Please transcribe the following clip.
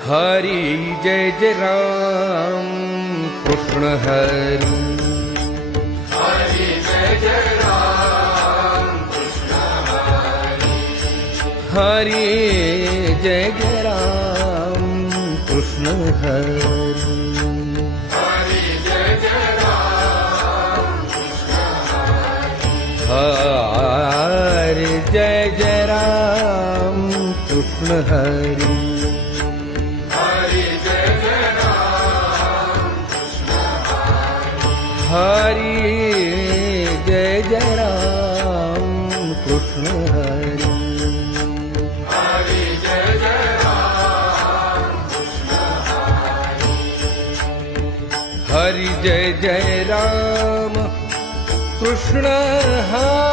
Hari Jai Jai Ram Krishna Hari. Hari Jai Jai Ram Krishna Hari. Hari Jai Jai Ram Krishna Hari. Hari Jai Jai Ram Krishna Hari. Hari Jai Jai Ram Krishna Hari. Hari Jai Jai Ram Krishna Hari. Hari Jai Jai Ram Krishna Hari. Hari Jai Jai Ram Krishna Hari. Hari Jai Jai Ram Krishna Hari.